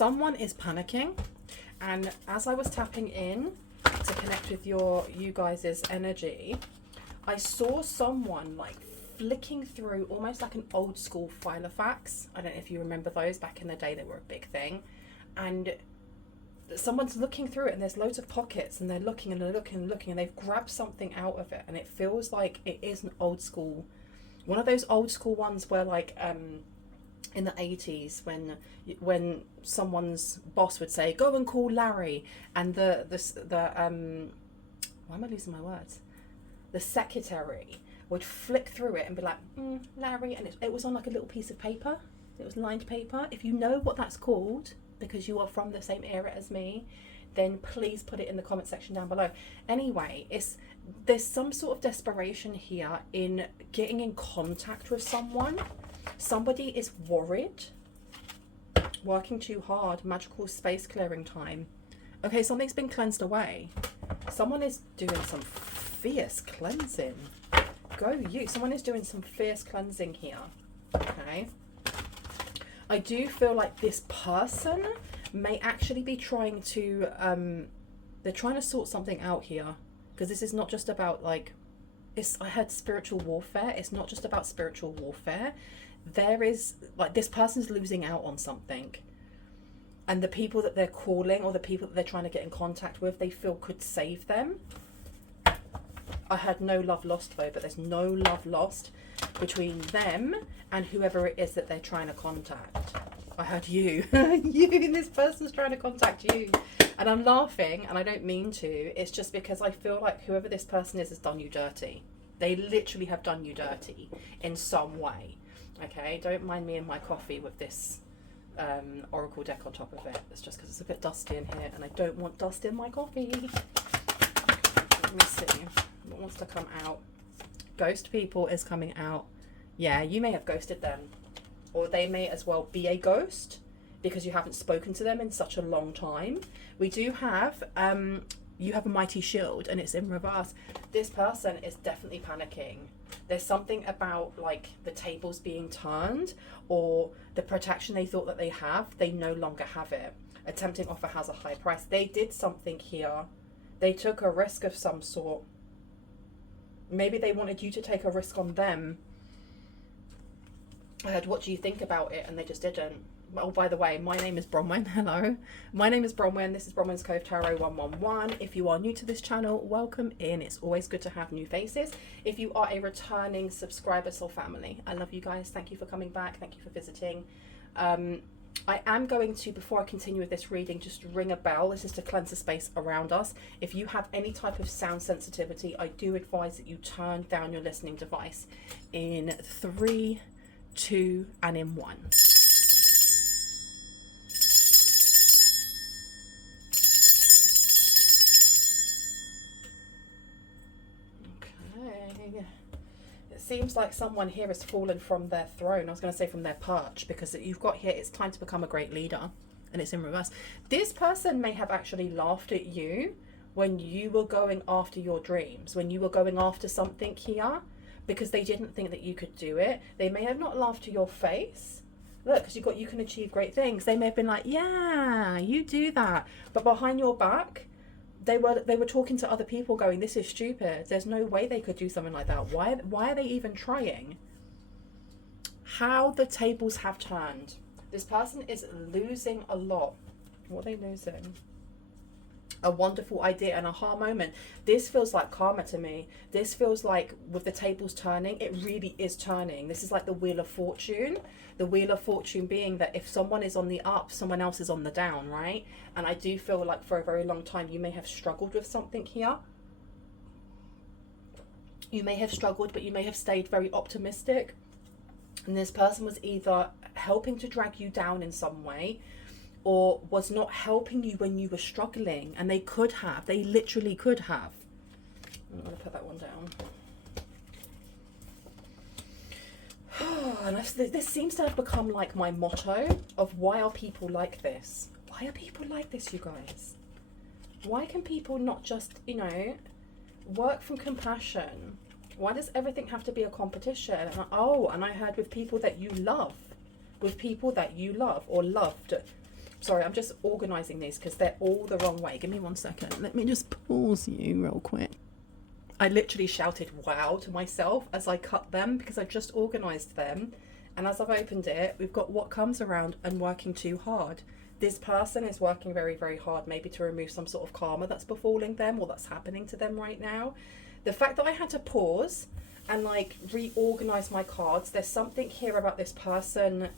someone is panicking, and as I was tapping in to connect with you guys' energy, I saw someone like flicking through almost like an old school file of facts. I don't know if you remember those. Back in the day, they were a big thing. And someone's looking through it, and there's loads of pockets, and they're looking and they're looking and looking, and they've grabbed something out of it, and it feels like it is an old school, one of those old school ones where like in the 80s when someone's boss would say, go and call Larry, and the why am I losing my words? The secretary would flick through it and be like, Larry, and it was on like a little piece of paper. It was lined paper. If you know what that's called, because you are from the same era as me, then please put it in the comment section down below. Anyway, there's some sort of desperation here in getting in contact with someone. Somebody is worried, working too hard, magical space clearing time. Okay, something's been cleansed away. Someone is doing some fierce cleansing. Go you. Someone is doing some fierce cleansing here. Okay. I do feel like this person may actually be trying to, they're trying to sort something out here. Because this is not just about like, I heard spiritual warfare. It's not just about spiritual warfare. There is, like, this person's losing out on something. And the people that they're calling, or the people that they're trying to get in contact with, they feel could save them. I heard no love lost though, but there's no love lost between them and whoever it is that they're trying to contact. I heard you. This person's trying to contact you. And I'm laughing, and I don't mean to. It's just because I feel like whoever this person is has done you dirty. They literally have done you dirty in some way. Okay, don't mind me and my coffee with this oracle deck on top of it. It's just because it's a bit dusty in here, and I don't want dust in my coffee. Let me see. What wants to come out? Ghost people is coming out. Yeah, you may have ghosted them, or they may as well be a ghost because you haven't spoken to them in such a long time. We do have you have a mighty shield, and it's in reverse. This person is definitely panicking. There's something about like the tables being turned, or the protection they thought that they no longer have it. A tempting offer has a high price. They did something here. They took a risk of some sort. Maybe they wanted you to take a risk on them. I heard, what do you think about it? And they just didn't. Oh, by the way, my name is Bronwyn. Hello. My name is Bronwyn. This is Bronwyn's Cove Tarot 111. If you are new to this channel, welcome in. It's always good to have new faces. If you are a returning subscriber, soul family, I love you guys. Thank you for coming back. Thank you for visiting. I am going to, before I continue with this reading, just ring a bell. This is to cleanse the space around us. If you have any type of sound sensitivity, I do advise that you turn down your listening device in 3, 2, and in 1. Okay. It seems like someone here has fallen from their throne. I was going to say from their perch, because you've got here, it's time to become a great leader, and it's in reverse. This person may have actually laughed at you when you were going after your dreams, when you were going after something here, because they didn't think that you could do it. They may have not laughed to your face. Look, because you can achieve great things. They may have been like, yeah, you do that. But behind your back, they were talking to other people going, this is stupid. There's no way they could do something like that. Why are they even trying? How the tables have turned. This person is losing a lot. What are they losing? A wonderful idea, an aha moment. This feels like karma to me. This feels like with the tables turning, it really is turning. This is like the Wheel of Fortune. The Wheel of Fortune being that if someone is on the up, someone else is on the down, right? And I do feel like for a very long time, you may have struggled with something here. You may have struggled, but you may have stayed very optimistic. And this person was either helping to drag you down in some way, or was not helping you when you were struggling. And they could have. They literally could have. I'm going to put that one down. And this seems to have become like my motto of why are people like this? Why are people like this, you guys? Why can people not just, work from compassion? Why does everything have to be a competition? And I heard with people that you love. With people that you love or loved. Sorry, I'm just organising these because they're all the wrong way. Give me 1 second. Let me just pause you real quick. I literally shouted wow to myself as I cut them because I just organised them. And as I've opened it, we've got what comes around and working too hard. This person is working very, very hard, maybe to remove some sort of karma that's befalling them or that's happening to them right now. The fact that I had to pause and like reorganise my cards, there's something here about this person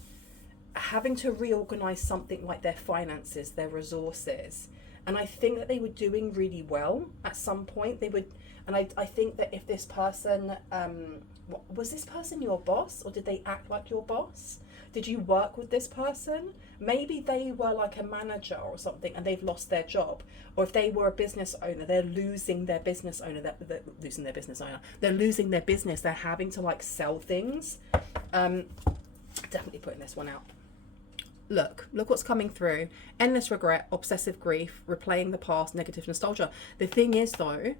having to reorganize something like their finances, their resources. And I think that they were doing really well at some point. They would, and I think that if this person, was this person your boss, or did they act like your boss? Did you work with this person? Maybe they were like a manager or something and they've lost their job. Or if they were a business owner, they're losing their business owner. They're losing their business owner. They're losing their business. They're having to like sell things. Definitely putting this one out. Look what's coming through. Endless regret, obsessive grief, replaying the past, negative nostalgia. The thing is though,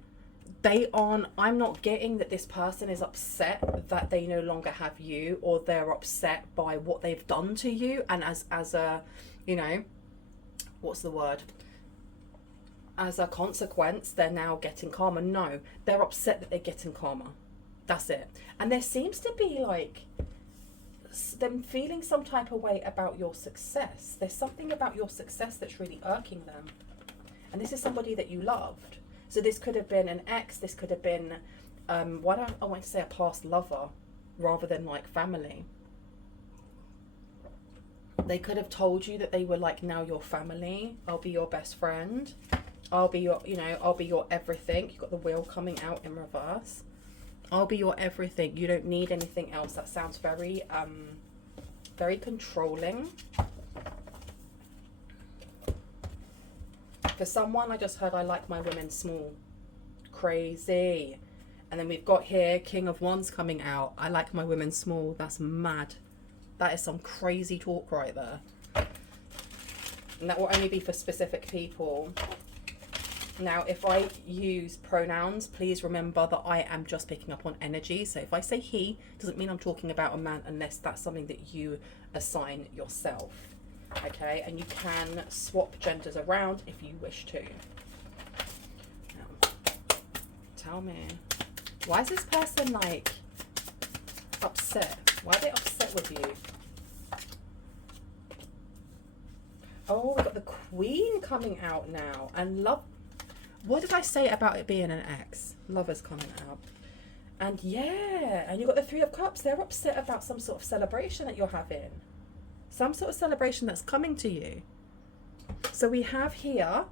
I'm not getting that this person is upset that they no longer have you, or they're upset by what they've done to you. And as a, you know, what's the word? As a consequence, they're now getting karma. No, they're upset that they're getting karma. That's it. And there seems to be like them feeling some type of way about your success. There's something about your success that's really irking them. And this is somebody that you loved. So this could have been an ex, this could have been, why don't I want to say a past lover rather than like family. They could have told you that they were like, now your family, I'll be your best friend. I'll be your, you know, I'll be your everything. You've got the wheel coming out in reverse. I'll be your everything. You don't need anything else. That sounds very, very controlling. For someone, I just heard I like my women small. Crazy. And then we've got here King of Wands coming out. I like my women small. That's mad. That is some crazy talk right there. And that will only be for specific people. Now, if I use pronouns, please remember that I am just picking up on energy. So if I say he, doesn't mean I'm talking about a man unless that's something that you assign yourself. Okay, and you can swap genders around if you wish to. Now, tell me, why is this person like upset? Why are they upset with you? Oh, we've got the Queen coming out now, and love. What did I say about it being an ex? Lover's coming out. And yeah, and you've got the Three of Cups. They're upset about some sort of celebration that you're having. Some sort of celebration that's coming to you. So we have here,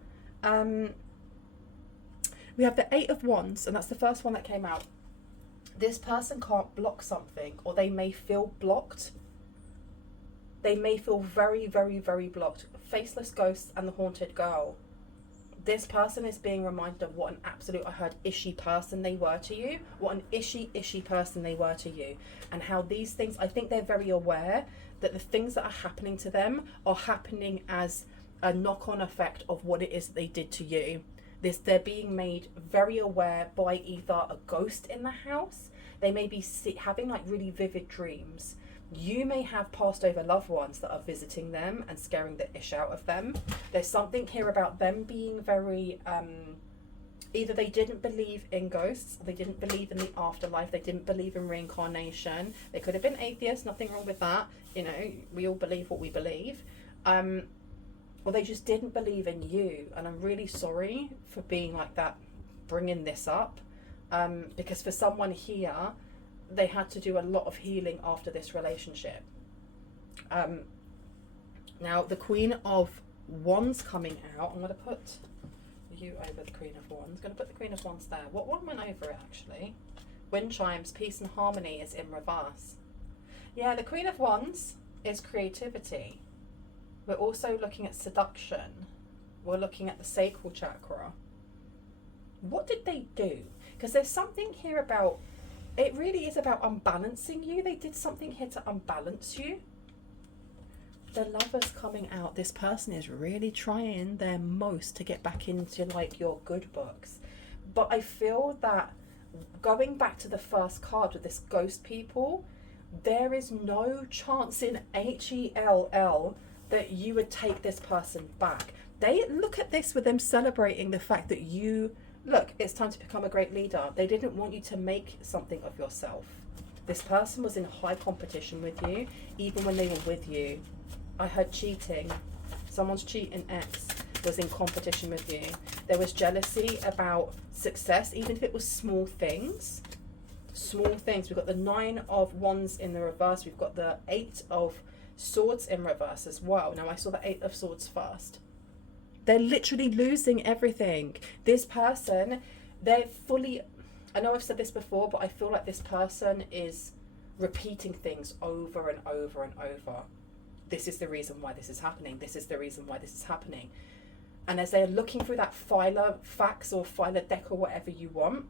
we have the Eight of Wands, and that's the first one that came out. This person can't block something, or they may feel blocked. They may feel very, very, very blocked. Faceless Ghosts and the Haunted Girl. This person is being reminded of what an absolute, I heard, ishy person they were to you. What an ishy person they were to you. And how these things, I think they're very aware that the things that are happening to them are happening as a knock-on effect of what it is that they did to you. They're being made very aware by either a ghost in the house. They may be having like really vivid dreams. You may have passed over loved ones that are visiting them and scaring the ish out of them. There's something here about them being very, either they didn't believe in ghosts, they didn't believe in the afterlife, they didn't believe in reincarnation. They could have been atheists, nothing wrong with that. You know, we all believe what we believe. Or they just didn't believe in you. And I'm really sorry for being like that, bringing this up. Because for someone here, they had to do a lot of healing after this relationship. Now, the Queen of Wands coming out. I'm going to put you over the Queen of Wands. I'm going to put the Queen of Wands there. What one went over it, actually? Wind chimes, peace and harmony is in reverse. Yeah, the Queen of Wands is creativity. We're also looking at seduction. We're looking at the sacral chakra. What did they do? Because there's something here about, it really is about unbalancing you. They did something here to unbalance you. The Lover's coming out. This person is really trying their most to get back into like your good books. But I feel that going back to the first card with this ghost people, there is no chance in HELL that you would take this person back. They look at this with them celebrating the fact that you, look, it's time to become a great leader. They didn't want you to make something of yourself. This person was in high competition with you, even when they were with you. I heard cheating. Someone's cheating ex was in competition with you. There was jealousy about success, even if it was small things. Small things. We've got the 9 of Wands in the reverse. We've got the 8 of Swords in reverse as well. Now I saw the 8 of Swords first. They're literally losing everything. This person, they're fully, I know I've said this before, but I feel like this person is repeating things over and over and over. This is the reason why this is happening. This is the reason why this is happening. And as they're looking through that filer fax or filer deck or whatever you want,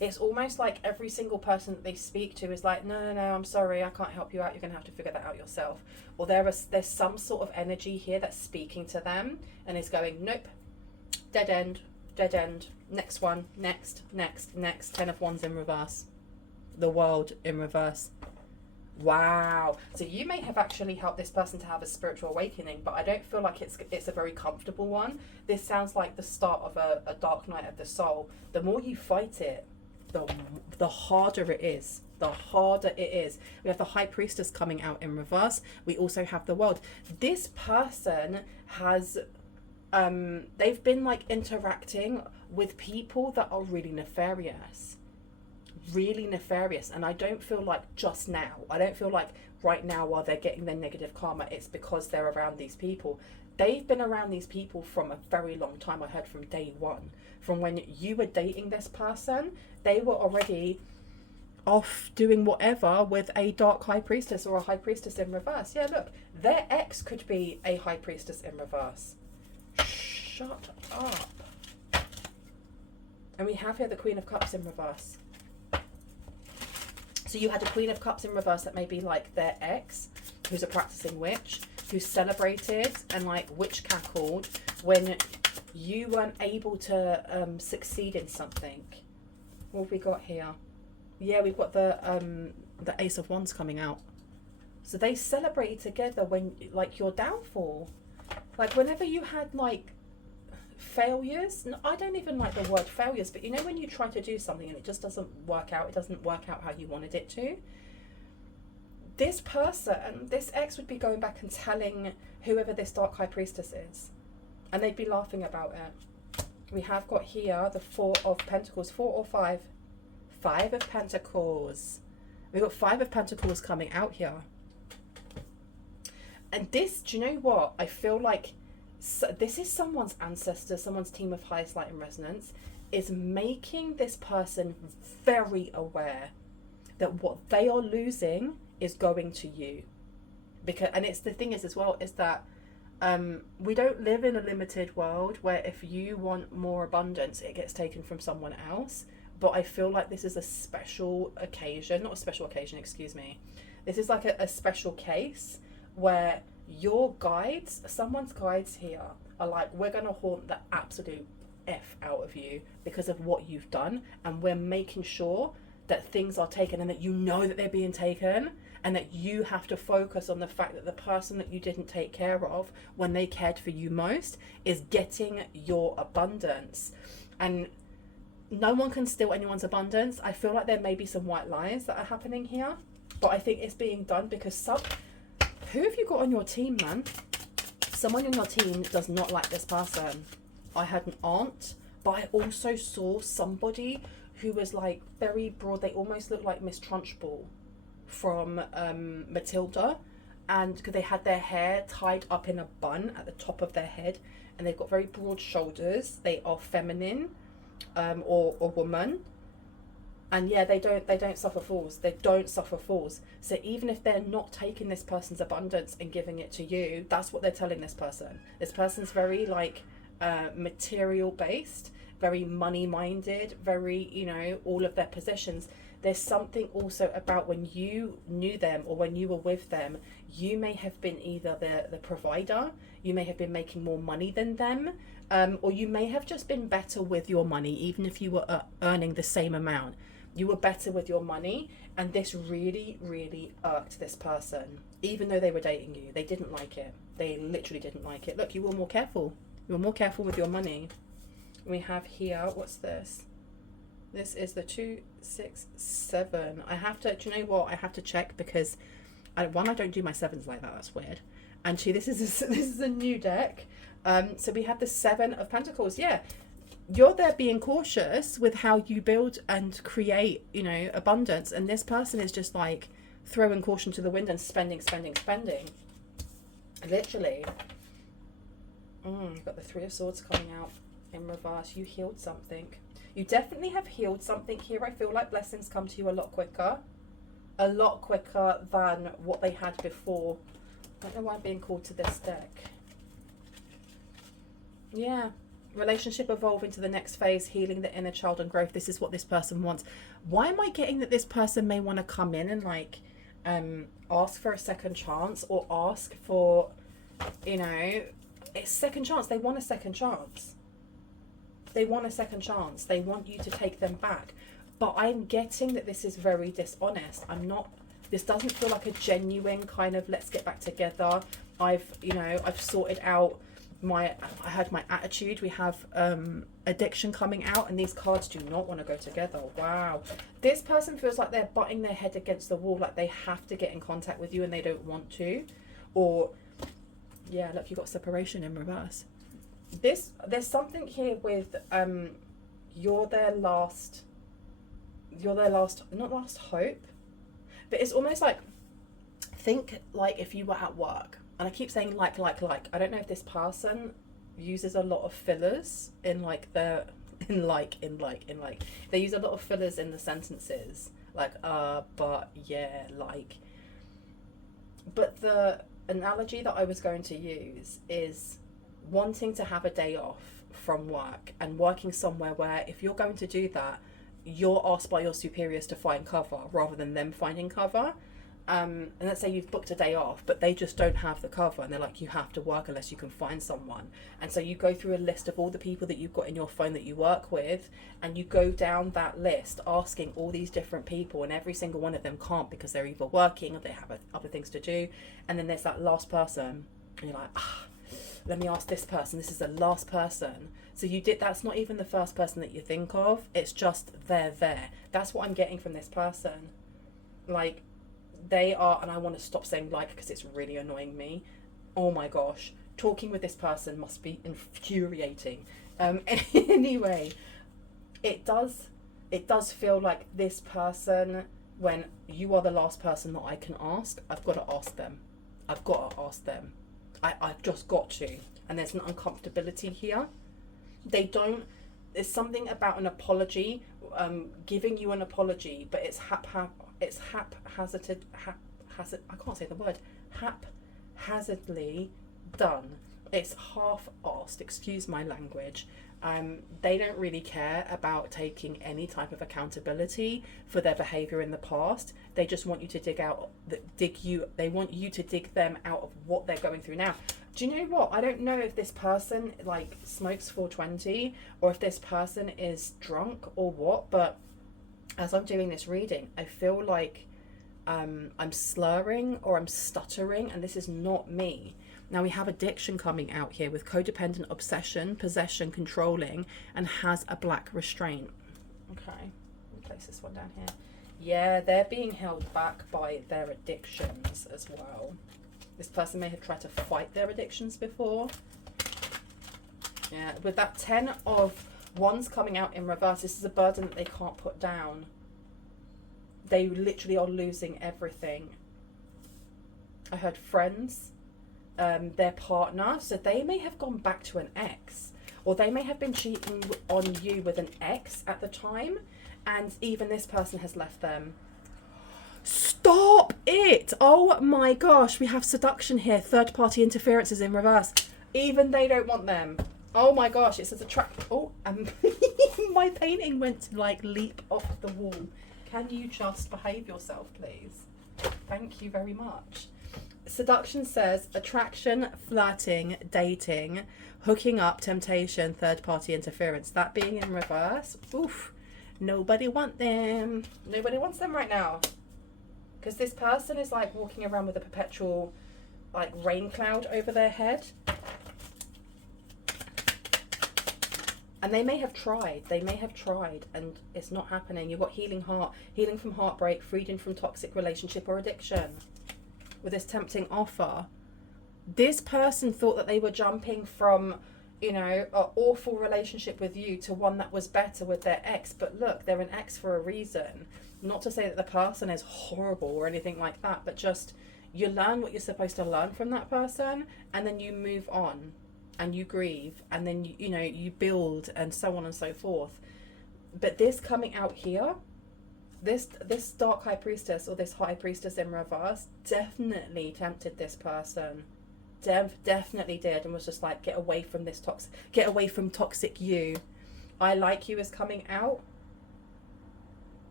it's almost like every single person that they speak to is like, no, I'm sorry, I can't help you out. You're going to have to figure that out yourself. Or there's some sort of energy here that's speaking to them and is going, nope, dead end, next one, next. 10 of Wands in reverse. The World in reverse. Wow. So you may have actually helped this person to have a spiritual awakening, but I don't feel like it's a very comfortable one. This sounds like the start of a dark night of the soul. The more you fight it, the harder it is. The harder it is. We have the High Priestess coming out in reverse. We also have the World. This person has, they've been like interacting with people that are really nefarious. And I don't feel like just now, I don't feel like right now while they're getting their negative karma, it's because they're around these people. They've been around these people from a very long time. I heard from day one, from when you were dating this person, they were already off doing whatever with a dark High Priestess or a High Priestess in reverse. Yeah, look, their ex could be a High Priestess in reverse. Shut up. And we have here the Queen of Cups in reverse. So you had a Queen of Cups in reverse that may be like their ex, who's a practicing witch, who celebrated and like witch cackled when you weren't able to succeed in something. What have we got here? Yeah, we've got the Ace of Wands coming out. So they celebrated together when, like, your downfall. Like, whenever you had like failures, I don't even like the word failures, but you know when you try to do something and it just doesn't work out, it doesn't work out how you wanted it to. This person, this ex would be going back and telling whoever this dark High Priestess is, and they'd be laughing about it. We have got here the 4 of Pentacles, 4 or 5? 5 of Pentacles. We've got 5 of Pentacles coming out here. And this, do you know what? I feel like this is someone's ancestor, someone's team of highest light and resonance, is making this person very aware that what they are losing is going to you. Because, and it's the thing is as well, is that we don't live in a limited world where if you want more abundance, it gets taken from someone else. But I feel like this is a special occasion, not a special occasion, excuse me. This is like a special case where your guides, someone's guides here, are like, we're going to haunt the absolute F out of you because of what you've done. And we're making sure that things are taken and that you know that they're being taken, and that you have to focus on the fact that the person that you didn't take care of when they cared for you most is getting your abundance. And no one can steal anyone's abundance. I feel like there may be some white lies that are happening here, but I think it's being done because who have you got on your team, man? Someone on your team does not like this person. I had an aunt, but I also saw somebody who was like very broad. They almost looked like Miss Trunchbull from Matilda, and because they had their hair tied up in a bun at the top of their head, and they've got very broad shoulders. They are feminine, or woman. And yeah, they don't suffer fools. They don't suffer fools. So even if they're not taking this person's abundance and giving it to you, that's what they're telling this person. This person's very like material based, very money minded, very, you know, all of their possessions. There's something also about when you knew them or when you were with them, you may have been either the provider, you may have been making more money than them, or you may have just been better with your money, even if you were earning the same amount. You were better with your money, and this really, really irked this person. Even though they were dating you, they didn't like it. They literally didn't like it. Look, you were more careful. You were more careful with your money. We have here, what's this? This is the 2, 6, 7. I have to, do you know what? I have to check because, one, I don't do my 7s like that. That's weird. And 2, this is a new deck. So we have the 7 of Pentacles. Yeah. You're there being cautious with how you build and create, you know, abundance. And this person is just like throwing caution to the wind and spending. Literally. You've got the 3 of Swords coming out in reverse. You healed something. You definitely have healed something here. I feel like blessings come to you a lot quicker than what they had before. I don't know why I'm being called to this deck. Yeah. Relationship evolving to the next phase, healing the inner child and growth. This is what this person wants. Why am I getting that this person may want to come in and like ask for a second chance, or ask for, you know, it's second chance. They want a second chance. They want a second chance. They want you to take them back. But I'm getting that this is very dishonest. This doesn't feel like a genuine kind of let's get back together. I've sorted out I had my attitude. We have addiction coming out, and these cards do not want to go together. Wow. This person feels like they're butting their head against the wall, like they have to get in contact with you and they don't want to. Or, yeah, look, you've got separation in reverse. There's something here with you're their last, not last hope, but it's almost like, think like if you were at work, and I keep saying like, I don't know if this person uses a lot of fillers in like their, they use a lot of fillers in the sentences, like, but yeah, like, but the analogy that I was going to use is wanting to have a day off from work and working somewhere where if you're going to do that, you're asked by your superiors to find cover rather than them finding cover. And let's say you've booked a day off, but they just don't have the cover, and they're like, you have to work unless you can find someone. And so you go through a list of all the people that you've got in your phone that you work with, and you go down that list asking all these different people, and every single one of them can't because they're either working or they have other things to do. And then there's that last person, and you're like, let me ask this person. This is the last person. So that's not even the first person that you think of. It's just they're there. That's what I'm getting from this person. Like, they are, and I want to stop saying like because it's really annoying me. Oh my gosh, talking with this person must be infuriating. Anyway, it does feel like this person, when you are the last person that I can ask, I've got to ask them. I've just got to. And there's an uncomfortability here. There's something about an apology, giving you an apology, but it's haphazardly done. It's half-assed, excuse my language. They don't really care about taking any type of accountability for their behavior in the past. They just want you to they want you to dig them out of what they're going through now. Do you know what? I don't know if this person like smokes 420 or if this person is drunk or what, but as I'm doing this reading, I feel like I'm slurring or I'm stuttering, and this is not me. Now we have addiction coming out here with codependent obsession, possession, controlling, and has a black restraint. Okay, let me place this one down here. Yeah, they're being held back by their addictions as well. This person may have tried to fight their addictions before. Yeah, with that 10 of Wands coming out in reverse, this is a burden that they can't put down. They literally are losing everything. I heard friends, their partner, so they may have gone back to an ex, or they may have been cheating on you with an ex at the time, and even this person has left them. Stop it! Oh my gosh, we have seduction here. Third party interference is in reverse. Even they don't want them. Oh my gosh, it says attract. Oh, my painting went to like leap off the wall. Can you just behave yourself, please? Thank you very much. Seduction says attraction, flirting, dating, hooking up, temptation, third party interference. That being in reverse, oof. Nobody want them. Nobody wants them right now. Because this person is like walking around with a perpetual like rain cloud over their head. And they may have tried, and it's not happening. You've got healing heart, healing from heartbreak, freedom from toxic relationship or addiction. With this tempting offer, this person thought that they were jumping from, you know, an awful relationship with you to one that was better with their ex. But look, they're an ex for a reason. Not to say that the person is horrible or anything like that, but just you learn what you're supposed to learn from that person, and then you move on. And you grieve, and then you know, you build, and so on and so forth. But this coming out here, this dark high priestess, or this high priestess in reverse, definitely tempted this person. Definitely did, and was just like, get away from this get away from toxic you. I like you is coming out.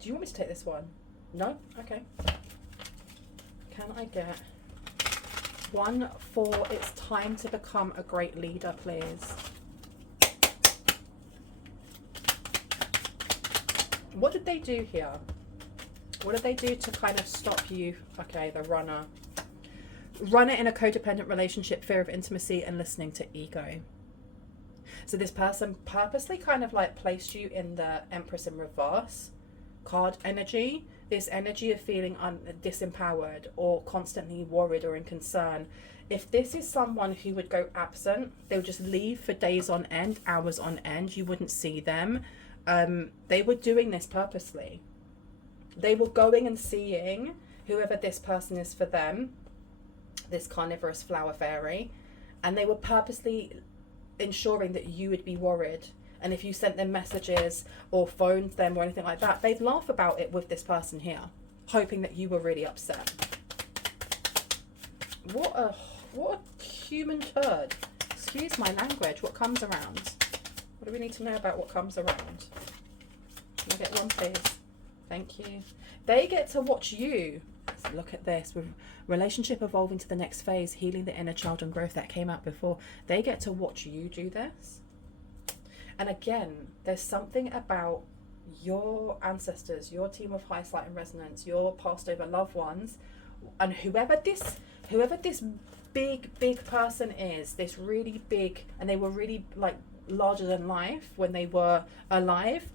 Do you want me to take this one? No? Okay. Can I get 1 for it's time to become a great leader, please? What did they do here? What did they do to kind of stop you? Okay, the runner. Runner in a codependent relationship, fear of intimacy and listening to ego. So this person purposely kind of like placed you in the Empress in reverse card energy. This energy of feeling disempowered or constantly worried or in concern. If this is someone who would go absent, they would just leave for days on end, hours on end. You wouldn't see them. They were doing this purposely. They were going and seeing whoever this person is for them, this carnivorous flower fairy, and they were purposely ensuring that you would be worried. And if you sent them messages or phoned them or anything like that, they'd laugh about it with this person here, hoping that you were really upset. What a human turd. Excuse my language. What comes around? What do we need to know about what comes around? Can I get one, please? Thank you. They get to watch you. Let's look at this. With relationship evolving to the next phase, healing the inner child and growth that came out before. They get to watch you do this. And again, there's something about your ancestors, your team of highest light and resonance, your passed over loved ones, and whoever this big person is, this really big, and they were really like larger than life when they were alive.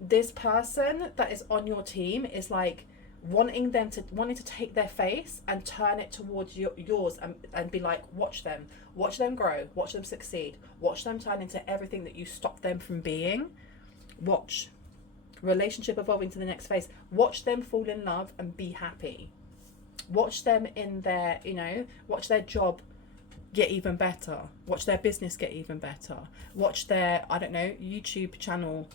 This person that is on your team is like wanting to take their face and turn it towards yours and be like, watch them grow, watch them succeed, watch them turn into everything that you stopped them from being. Watch relationship evolving to the next phase. Watch them fall in love and be happy. Watch them in their, you know, watch their job get even better, watch their business get even better, watch their, I don't know, YouTube channel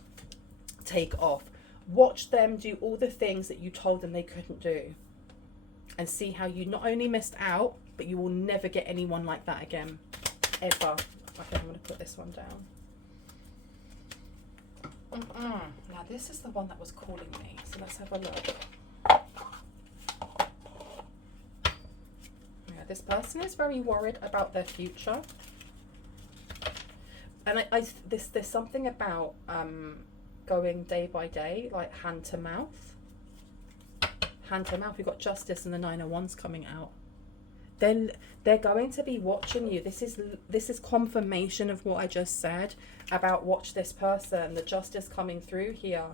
take off. Watch them do all the things that you told them they couldn't do, and see how you not only missed out, but you will never get anyone like that again, ever. Okay, I'm going to put this one down. Now this is the one that was calling me, so let's have a look. Yeah, this person is very worried about their future, and there's something about going day by day, like hand to mouth. We've got justice and the 9 of Wands coming out. Then they're going to be watching you. This is confirmation of what I just said about watch this person. The justice coming through here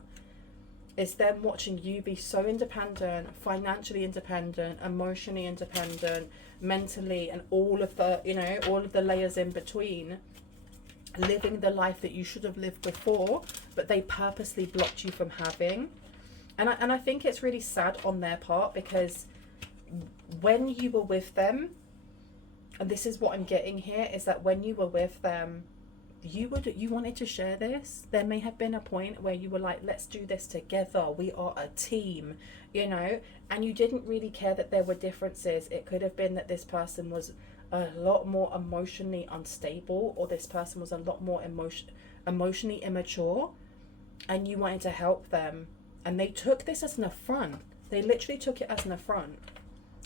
is them watching you be so independent, financially independent, emotionally independent, mentally, and all of the, you know, all of the layers in between, living the life that you should have lived before, but they purposely blocked you from having. And I think it's really sad on their part, because when you were with them, and this is what I'm getting here, is that when you were with them, you wanted to share this. There may have been a point where you were like, let's do this together, we are a team, you know, and you didn't really care that there were differences. It could have been that this person was a lot more emotionally unstable, or this person was a lot more emotionally immature, and you wanted to help them, and they took this as an affront. They literally took it as an affront.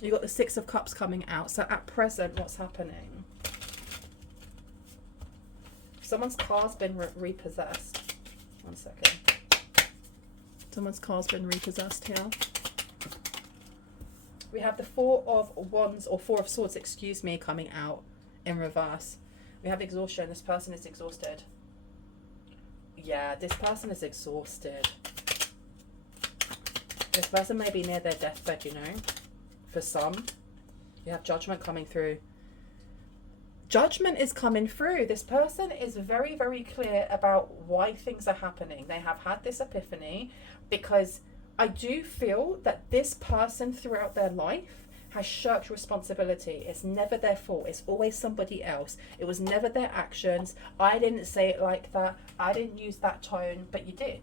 You got the 6 of Cups coming out. So at present, what's happening? Someone's car's been repossessed. One second. Someone's car's been repossessed here. We have the Four of Wands, or Four of Swords, excuse me, coming out in reverse. We have exhaustion. This person is exhausted. Yeah, this person is exhausted. This person may be near their deathbed, you know, for some. You have judgment coming through. Judgment is coming through. This person is very, very clear about why things are happening. They have had this epiphany because I do feel that this person throughout their life has shirked responsibility. It's never their fault. It's always somebody else. It was never their actions. I didn't say it like that. I didn't use that tone, but you did.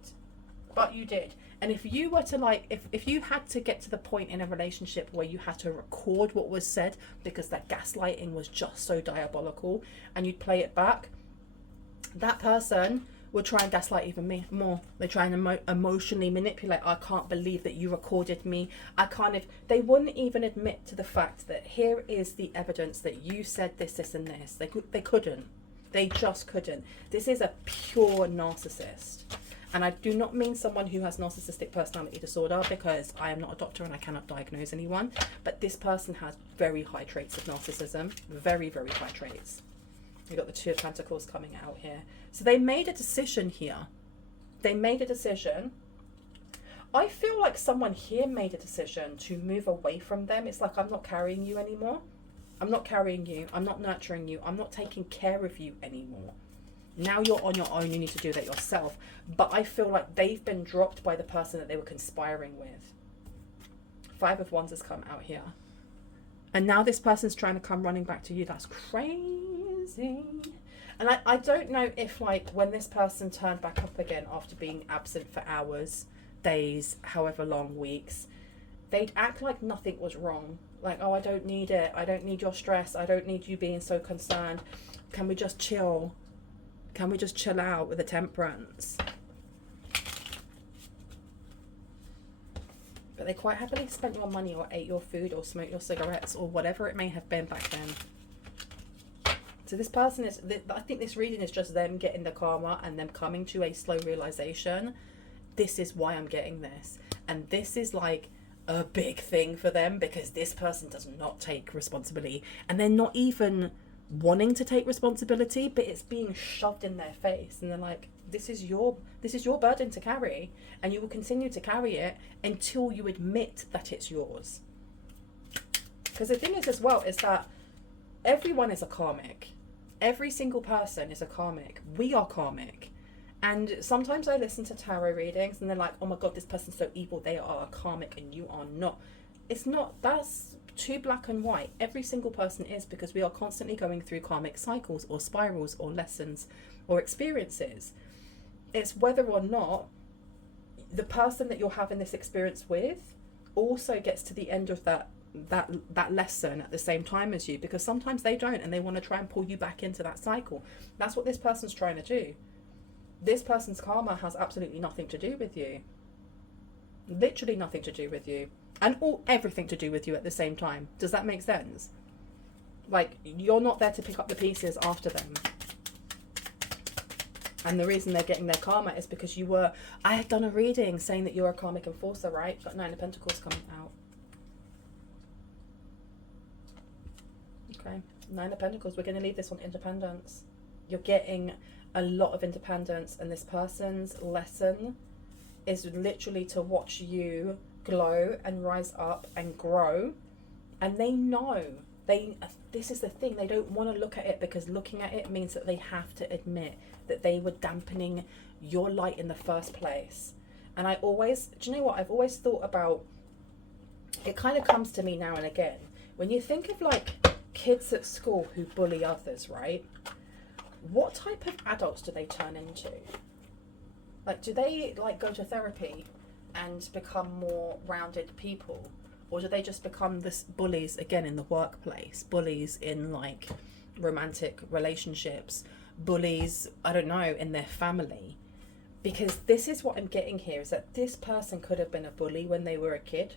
But you did. And if you were to like, if you had to get to the point in a relationship where you had to record what was said because that gaslighting was just so diabolical and you'd play it back, that person would try and gaslight even more. They try and emotionally manipulate. I can't believe that you recorded me. They wouldn't even admit to the fact that here is the evidence that you said this, this and this. They couldn't. They just couldn't. This is a pure narcissist. And I do not mean someone who has narcissistic personality disorder, because I am not a doctor and I cannot diagnose anyone. But this person has very high traits of narcissism. Very, very high traits. You've got the Two of Pentacles coming out here. So they made a decision here. They made a decision. I feel like someone here made a decision to move away from them. It's like, I'm not carrying you anymore. I'm not carrying you. I'm not nurturing you. I'm not taking care of you anymore. Now you're on your own. You need to do that yourself. But I feel like they've been dropped by the person that they were conspiring with. Five of Wands has come out here. And now this person's trying to come running back to you. That's crazy. And I don't know if, like, when this person turned back up again after being absent for hours, days, however long, weeks, they'd act like nothing was wrong. Like, oh, I don't need it. I don't need your stress. I don't need you being so concerned. Can we just chill? Can we just chill out with the temperance? But they quite happily spent your money or ate your food or smoked your cigarettes or whatever it may have been back then. So this person is, I think this reading is just them getting the karma and them coming to a slow realization. This is why I'm getting this. And this is like a big thing for them, because this person does not take responsibility. And they're not even wanting to take responsibility, but it's being shoved in their face. And they're like, this is your burden to carry. And you will continue to carry it until you admit that it's yours. Because the thing is as well, is that everyone is a karmic. Every single person is a karmic. We are karmic. And sometimes I listen to tarot readings and they're like, oh my God, this person's so evil. They are a karmic and you are not. It's not. That's too black and white. Every single person is, because we are constantly going through karmic cycles or spirals or lessons or experiences. It's whether or not the person that you're having this experience with also gets to the end of that lesson at the same time as you, because sometimes they don't and they want to try and pull you back into that cycle. That's what this person's trying to do. This person's karma has absolutely nothing to do with you. Literally nothing to do with you. And everything to do with you at the same time. Does that make sense? Like, you're not there to pick up the pieces after them. And the reason they're getting their karma is because I had done a reading saying that you're a karmic enforcer, right? You've got Nine of Pentacles coming out. Okay, Nine of Pentacles. We're going to leave this on independence. You're getting a lot of independence, and this person's lesson is literally to watch you glow and rise up and grow. And they know, this is the thing, they don't want to look at it, because looking at it means that they have to admit that they were dampening your light in the first place. And do you know what, I've always thought about, it kind of comes to me now and again, when you think of like kids at school who bully others, right? What type of adults do they turn into? Like, do they like go to therapy and become more rounded people? Or do they just become this bullies again in the workplace, bullies in like romantic relationships, bullies, I don't know, in their family? Because this is what I'm getting here, is that this person could have been a bully when they were a kid.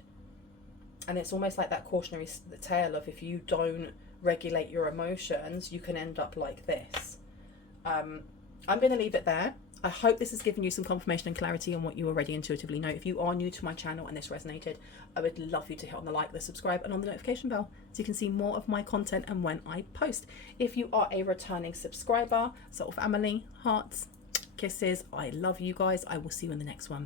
And it's almost like that cautionary tale of, if you don't regulate your emotions, you can end up like this. I'm going to leave it there. I hope this has given you some confirmation and clarity on what you already intuitively know. If you are new to my channel and this resonated, I would love you to hit on the like, the subscribe, and on the notification bell so you can see more of my content and when I post. If you are a returning subscriber, soul family, hearts, kisses, I love you guys. I will see you in the next one.